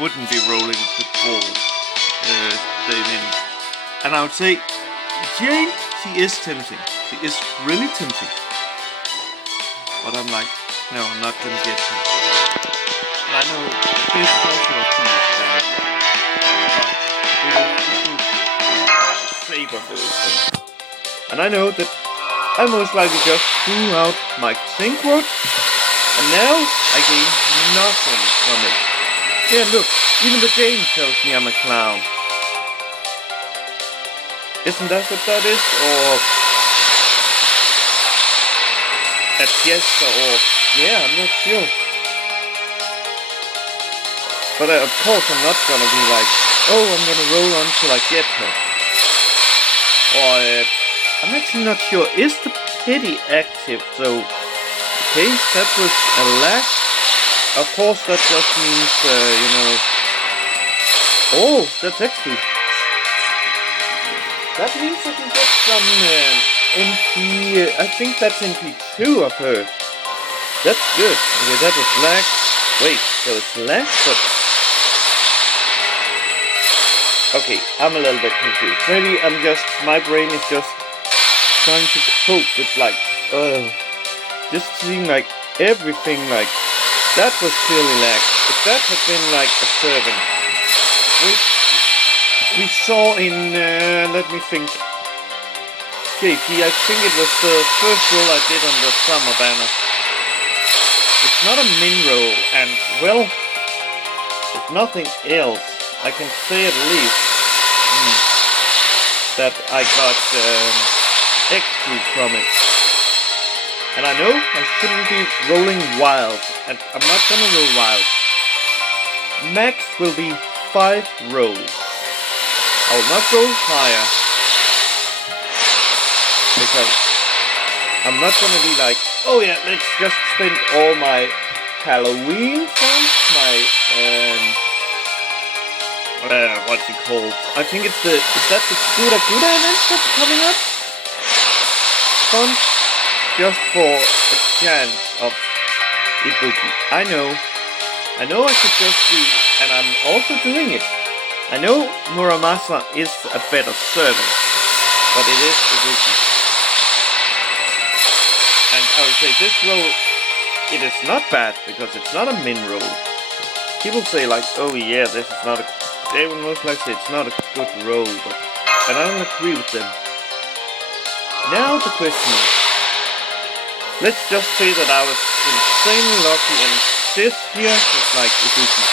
wouldn't be rolling the ball they didn't. And I would say Jane, she is tempting. She is really tempting. But I'm like, no, I'm not gonna get her. And I know this also a piece bad. But it is the saber. And I know that I most likely just threw out my synchro, and now I gain nothing from it. Yeah, look, even the game tells me I'm a clown. Isn't that what that is? Or a fiesta, or yeah, I'm not sure. But of course I'm not gonna be like, oh, I'm gonna roll until I get her. Or I'm actually not sure. Is the pity active? So, okay, that was a lag. Of course, that just means, you know. Oh, that's actually. That means I can get some MP. I think that's MP2 of her. That's good. Okay, that was lag. Wait, so it's lag, but. Okay, I'm a little bit confused. Maybe my brain is just trying to cope with like, just seeing like everything like, that was clearly lag. If that had been like a servant, which we saw in, let me think, JP, I think it was the first roll I did on the summer banner. It's not a min roll, and well, if nothing else, I can say at least that I got XP from it. And I know I shouldn't be rolling wild, and I'm not gonna roll wild. Max will be 5 rolls. I will not go higher, because I'm not gonna be like, oh yeah, let's just spend all my Halloween funds, my what's it called? I think it's is that the Gura event that's coming up? Funds just for a chance of Ibuki. I know I should just be, and I'm also doing it. I know Muramasa is a better servant, but it is Ibuki. And I would say this roll, it is not bad, because it's not a min roll. People say like, oh yeah, this is not a, they will most likely say it's not a good roll, but, and I don't agree with them. Now the question is, let's just say that I was insanely lucky and this here is like Ibuki.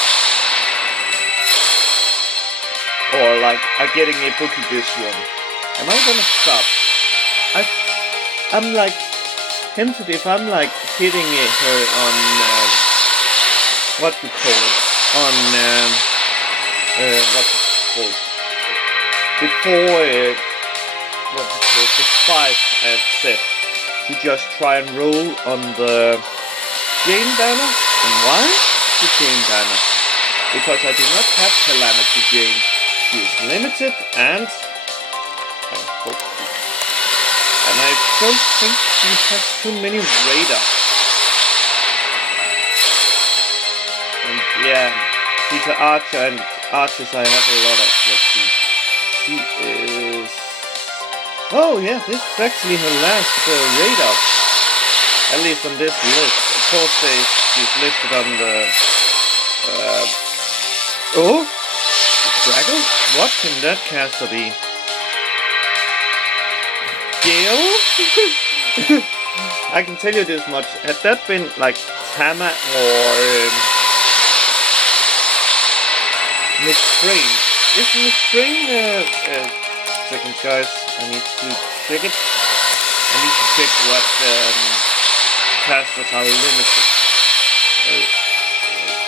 Or like I'm getting Ibuki this one. Am I gonna stop? I'm like tempted if I'm like hitting her on what you call it, on what's it called, before what's it called, the 5 I had set, to just try and roll on the Jane banner. And why the Jane banner? Because I do not have Calamity Jane. She is limited, and I don't think she has too many radars. And yeah, she's an archer, and archers I have a lot of. Let's see. She is. Oh yeah, this is actually her last radar. At least on this list. Of course, she's listed on the. Oh, Draggle? What can that caster be? Gale? I can tell you this much. Had that been like Tama or Miss Crane? Is Miss Crane second guys? I need to check it. I need to check what casters are limited.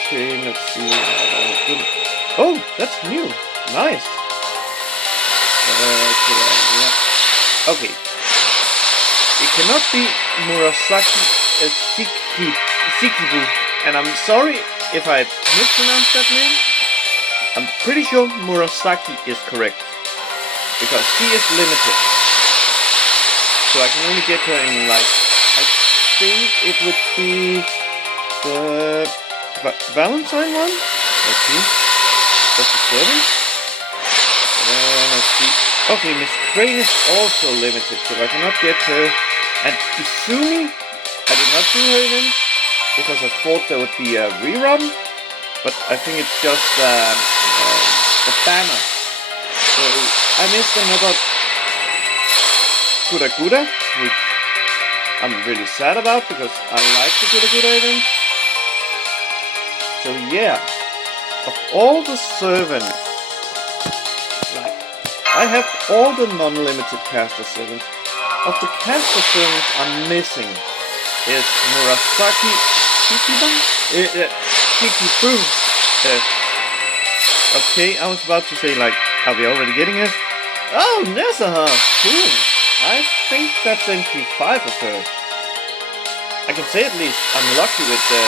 Okay, let's see. Oh, that's new. Nice. Okay. It cannot be Murasaki Sikibu, and I'm sorry if I mispronounced that name. I'm pretty sure Murasaki is correct, because she is limited. So I can only get her in like, I think it would be the Valentine one? Let's see. That's the 7. Let's see. Okay, Miss Crane is also limited, so I cannot get her. And Izumi, I did not do her event because I thought there would be a rerun, but I think it's just a banner. So I missed another Kuda Kuda, which I'm really sad about because I like the Kuda Kuda event. So yeah, of all the servants, like I have all the non-limited caster servants. Of the caster servants I'm missing is Murasaki Shikibu. Okay, I was about to say like, are we already getting it? Oh, Nezaha! Cool! I think that's MP5 of her. I can say at least I'm lucky with the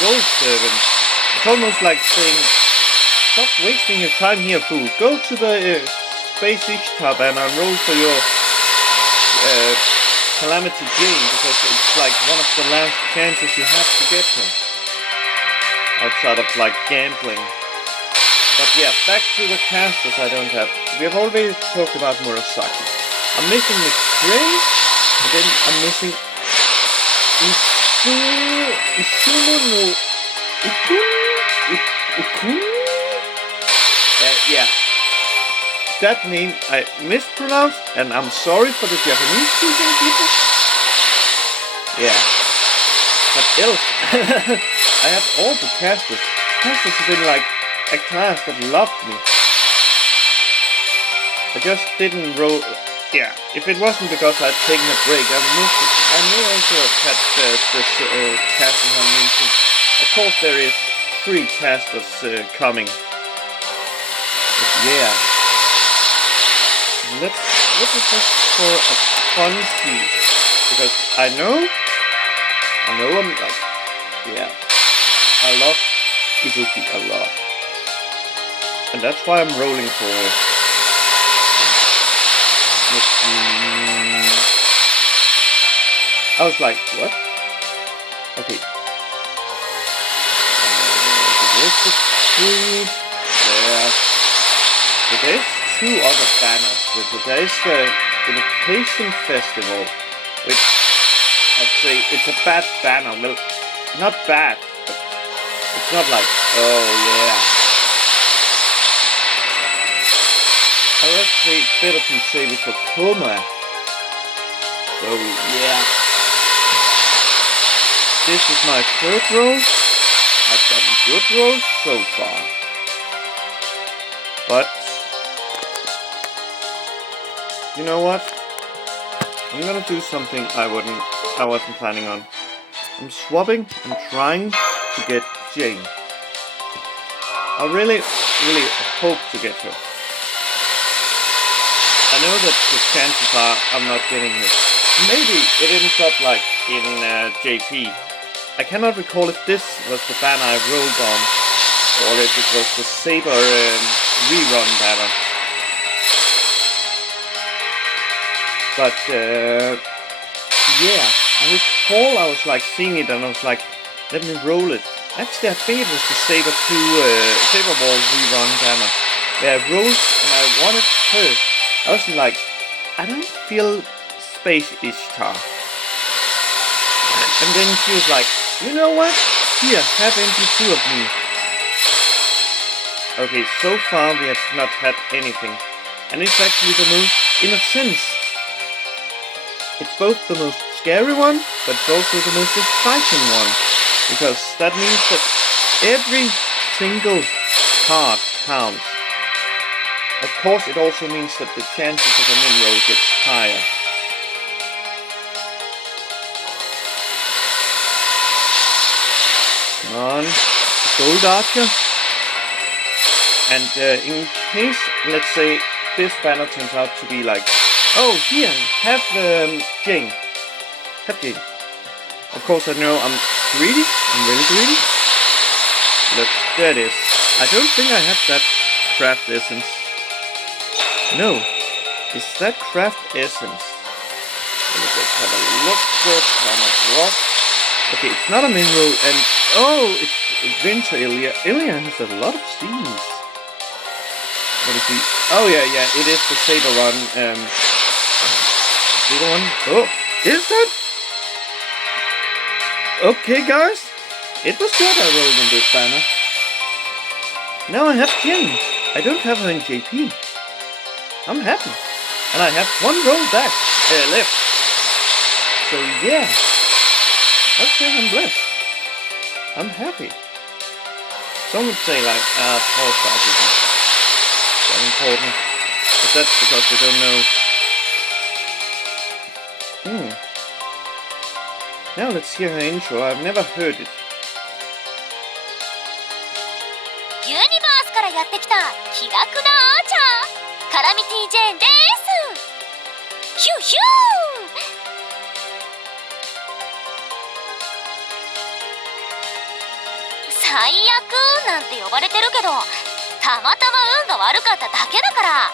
gold servant. It's almost like saying, stop wasting your time here, fool. Go to the Space Ishtar banner and roll for your Calamity Jane, because it's like one of the last chances you have to get her. Outside of like gambling. But yeah, back to the casters I don't have. We have already talked about Murasaki. I'm missing Miss Crane, and then I'm missing Ikun? Yeah. That name I mispronounced, and I'm sorry for the Japanese speaking people. Yeah. But else, I have all the casters. Casters have been like a class that loved me. I just didn't roll. Yeah, if it wasn't because I'd taken a break, I may also have had this casting I'm mentioning. Of course, there is 3 casters coming. But yeah. Let's look at this for a fun seed. Because I know I'm like, yeah, I love Ibuki a lot. And that's why I'm rolling for her. I was like, what? Okay. There's the 3. There. So there's 2 other banners. There is the Invocation Festival, which I'd say it's a bad banner. Well, not bad, but it's not like, oh yeah. I would say it's better to save it for Coma. So yeah. This is my 3rd roll. I've gotten good rolls so far. But you know what? I'm gonna do something I wasn't planning on. I'm swapping and trying to get Jane. I really hope to get her. I know that the chances are I'm not getting her. Maybe it ends up like in JP. I cannot recall if this was the banner I rolled on, or if it was the Saber rerun banner. But yeah, I recall I was like seeing it and I was like, let me roll it. Actually, I think it was the Saber 2 Saber Wall rerun banner. Where I rolled and I wanted her. I was like, I don't feel Space Ishtar. And then she was like, you know what? Here, have MP2 of me. Okay, so far we have not had anything. And it's actually the most, in a sense, it's both the most scary one, but it's also the most exciting one. Because that means that every single card counts. Of course, it also means that the chances of a min roll gets higher. Come on, Gold Archer. And in case, let's say, this banner turns out to be like, oh, here, have Jane. Have Jane. Of course, I know I'm greedy. I'm really greedy. Look, there it is. I don't think I have that craft essence. No. Is that craft essence? Let me just have a look for Planet Rock. Okay, it's not a mineral, and oh, it's winter Ilia. Ilia has a lot of seeds. What is he? Oh yeah, it is the saber one. Saber one. Oh, is that? Okay, guys, it was good. I rolled in this banner. Now I have Jim. I don't have her in JP. I'm happy, and I have one roll back left. So yeah, I'd say I'm blessed. I'm happy. Some would say like, power stars isn't that important, but that's because they don't know. Now let's hear her intro. I've never heard it. ユニバースからやってきた気楽なアーチャーカラミティジェーンですヒューヒュー最悪なんて呼ばれてるけどたまたま運が悪かっただけだから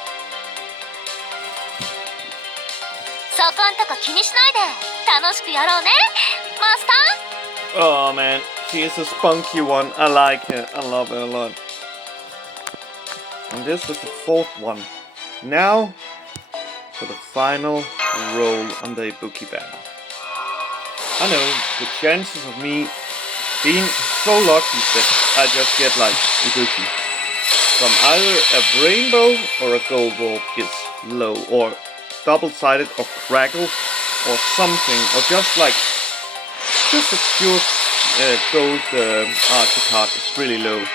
そこんとこ気にしないで楽しくやろうねマスター Oh man, she is a spunky one. I like her. I love her a lot. And this was the fourth one. Now for the final roll on the Ibuki banner. I know the chances of me being so lucky that I just get like Ibuki from either a rainbow or a gold orb is low, or double-sided or crackle or something, or just a pure gold archer card is really low.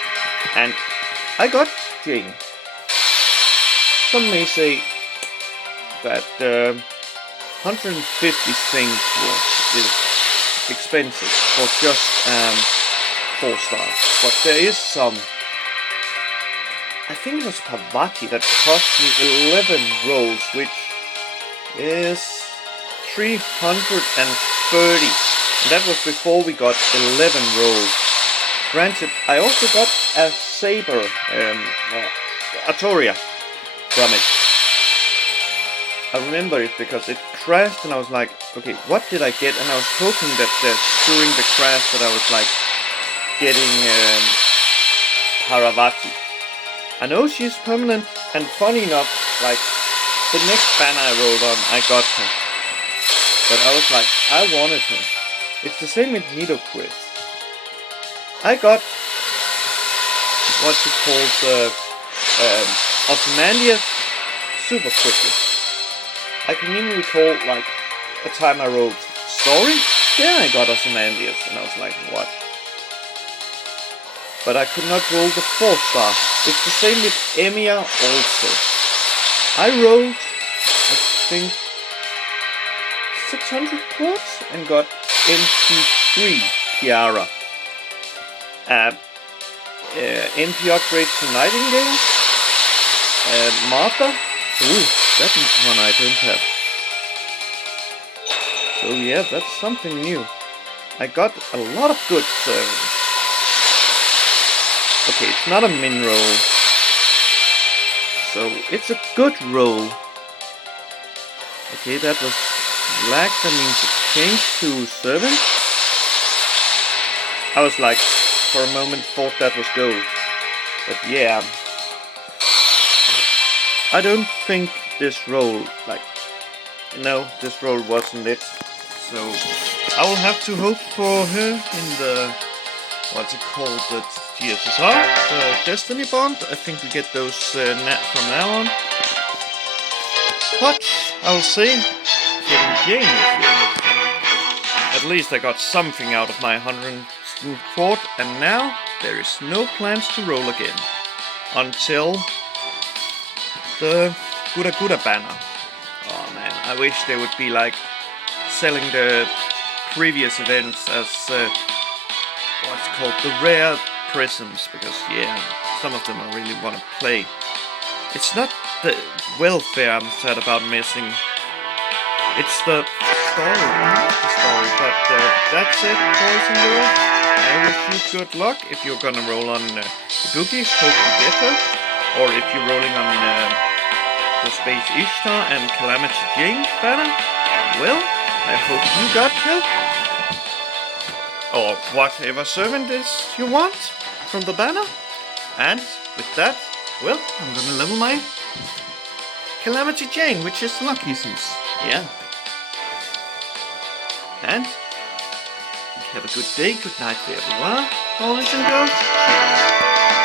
And I got Jane. Some may say that 150 things is expensive for just 4 stars, but there is some. I think it was Parvati that cost me 11 rolls, which is 330. And that was before we got 11 rolls. Granted, I also got a saber, Artoria, from it. I remember it because it crashed and I was like, okay, what did I get? And I was hoping that during the crash that I was like getting Parvati. I know she's permanent, and funny enough, like the next banner I rolled on, I got her. But I was like, I wanted her. It's the same with Nidoquest. I got what you call the Ozymandias super quickly. I can even recall like a time I wrote Story, then I got Ozymandias, and I was like, what? But I could not roll the 4-star. It's the same with Emiya also. I rolled, I think, 600 quartz and got MP3 Kiara. MP upgrade to Nightingale. Martha. Ooh, that one I don't have. So yeah, that's something new. I got a lot of good servants. Okay, it's not a min roll, so it's a good roll. Okay, that was black, that means it changed to servant. I was like, for a moment thought that was gold, but yeah. I don't think this roll, no, this roll wasn't it. So I will have to hope for her in the, what's it called, the GSSR, the Destiny Bond. I think we get those from now on. But I'll say, getting Jane this year. At least I got something out of my 100 quart, and now there is no plans to roll again until the Gura banner. Oh man, I wish they would be like selling the previous events as what's called the rare prisms, because yeah, some of them I really want to play. It's not the welfare I'm sad about missing. It's the story, but that's it, boys and girls. I wish you good luck if you're gonna roll on Ibuki, hope you get her, or if you're rolling on the Space Ishtar and Calamity Jane banner, well, I hope you got her. or whatever servant is you want from the banner. And with that, well, I'm gonna level my Calamity Jane, which is Lucky Zeus. Yeah. And have a good day, good night to everyone, boys and girls. Cheers.